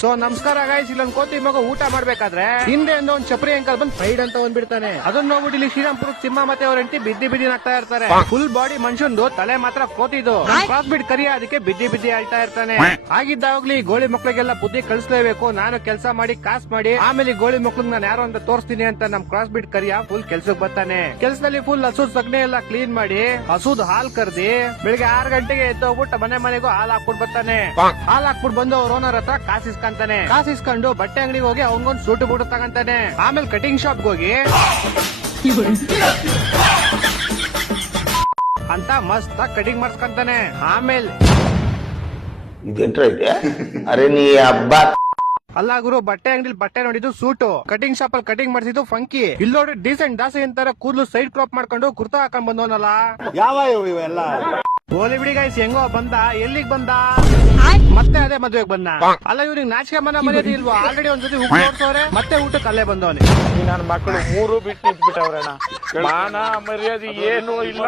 So ನಮಸ್ಕಾರ guys, ಇಲ್ಲೊಂದ್ ಕೋತಿ ಮಗ ಊಟ ಮಾಡ್ಬೇಕಾದ್ರೆ ಹಿಂದೆ ಒಂದ್ ಚಪ್ರಿ ಅಂಕಲ್ ಬಂದ್ ಸೈಡ್ ಅಂತ ಬಿಡ್ತಾನೆ. ಅದನ್ನ ನೋಡ್ಬಿಟ್ಟು ಇಲ್ಲಿ ಶ್ರೀರಾಮ್ಪುರ ಸಿಂಹ ಮತ್ತೆ ಅವ್ರ ಹೆಂಡತಿ ಬಿದ್ದಿ ಆಗ್ತಾ ಇರ್ತಾರೆ. ಫುಲ್ ಬಾಡಿ ಮನುಷ್ಯಂದು, ತಲೆ ಮಾತ್ರ ಕೋತಿದು. ಕ್ರಾಸ್ ಬಿಟ್ ಕರಿಯ ಅದಕ್ಕೆ ಬಿದ್ದಿ ಆಳ್ತಾ ಇರ್ತಾನೆ. ಆಗಿದ್ದಾಗ್ಲಿ ಗೋಳಿ ಮಕ್ಳಿಗೆಲ್ಲ ಬುದ್ಧಿ ಕಳಿಸ್ಲೇಬೇಕು, ನಾನು ಕೆಲಸ ಮಾಡಿ ಕಾಸ್ ಮಾಡಿ ಆಮೇಲೆ ಗೋಳಿ ಮಕ್ಳಿಗೆ ನಾನು ಯಾರು ಅಂತ ತೋರಿಸ್ತೀನಿ ಅಂತ ನಮ್ ಕ್ರಾಸ್ ಬಿಟ್ ಕರಿಯ ಫುಲ್ ಕೆಲ್ಸಕ್ಕೆ ಬರ್ತಾನೆ. ಕೆಲ್ಸದಲ್ಲಿ ಫುಲ್ ಹಸುದ್ ಸಗಣಿ ಎಲ್ಲ ಕ್ಲೀನ್ ಮಾಡಿ ಹಸುದ್ ಹಾಲ್ ಕರ್ದಿ ಬೆಳಿಗ್ಗೆ 6 ಗಂಟೆಗೆ ಎದ್ದೋಗ್ಬಿಟ್ಟು ಮನೆಗೂ ಹಾಲ್ ಹಾಕ್ಬಿಟ್ಟು ಬರ್ತಾನೆ. ಹಾಲ್ ಹಾಕ್ಬಿಟ್ಟು ಬಂದು ಅವ್ರ ಓನರ್ ಹತ್ರ ಕಾಸಿಸ್ಕೊಂಡು ಬಟ್ಟೆ ಅಂಗಡಿಗೆ ಹೋಗಿ ಅವನ್ಗೊಂದು ಸೂಟು ಬೂಟು ತಗೊಂತಾನೆ. ಆಮೇಲೆ ಕಟಿಂಗ್ ಶಾಪ್ ಹೋಗಿ ಅಂತ ಮಸ್ತ್ ಕಟಿಂಗ್ ಮಾಡಿಸ್ಕೊಂತಾನೆ. ಆಮೇಲೆ ಅರೆ ನೀ ಹಬ್ಬ ಅಲ್ಲ ಗುರು, ಬಟ್ಟೆ ಅಂಗಡಿಲಿ ಬಟ್ಟೆ ನೋಡಿದ್ದು ಸೂಟು, ಕಟಿಂಗ್ ಶಾಪ್ ಅಲ್ಲಿ ಕಟಿಂಗ್ ಮಾಡಿಸಿದ್ದು ಫಂಕಿ. ಇಲ್ಲಿ ನೋಡಿ ಡೀಸೆಂಟ್ ದಾಸಿ ಅಂತಾರ ಕೂದಲು ಸೈಡ್ ಕ್ರಾಪ್ ಮಾಡ್ಕೊಂಡು ಕುರ್ತಾ ಹಾಕೊಂಡ್ ಬಂದವನಲ್ಲ. ಯಾವ ಇವೆಲ್ಲ ಹೋಲಿ ಬಿಡಿ ಗೈಸ್, ಹೆಂಗೋ ಬಂದ, ಎಲ್ಲಿಗ್ ಬಂದ, ಮತ್ತೆ ಅದೇ ಮದ್ವೆಗ್ ಬಂದ. ಅಲ್ಲ ಇವ್ರಿಗೆ ನಾಚಿಕೆ ಮರ್ಯಾದೆ ಇಲ್ವಾ? ಆಲ್ರೆಡಿ ಒಂದ್ಸತಿ ಊಟ ನೋಡ್ಸೋರೆ, ಮತ್ತೆ ಊಟಕ್ಕೆ ಅಲ್ಲೇ ಬಂದವನೆ. ನನ್ನ ಮಕ್ಕಳು ಮೂರು ಬಿಟ್ಟು ನಿಂತ್ಬಿಟ್ಟವ್ರಣ್ಣ. ಮಾನ ಮರ್ಯಾದೆ ಏನು ಇಲ್ಲ.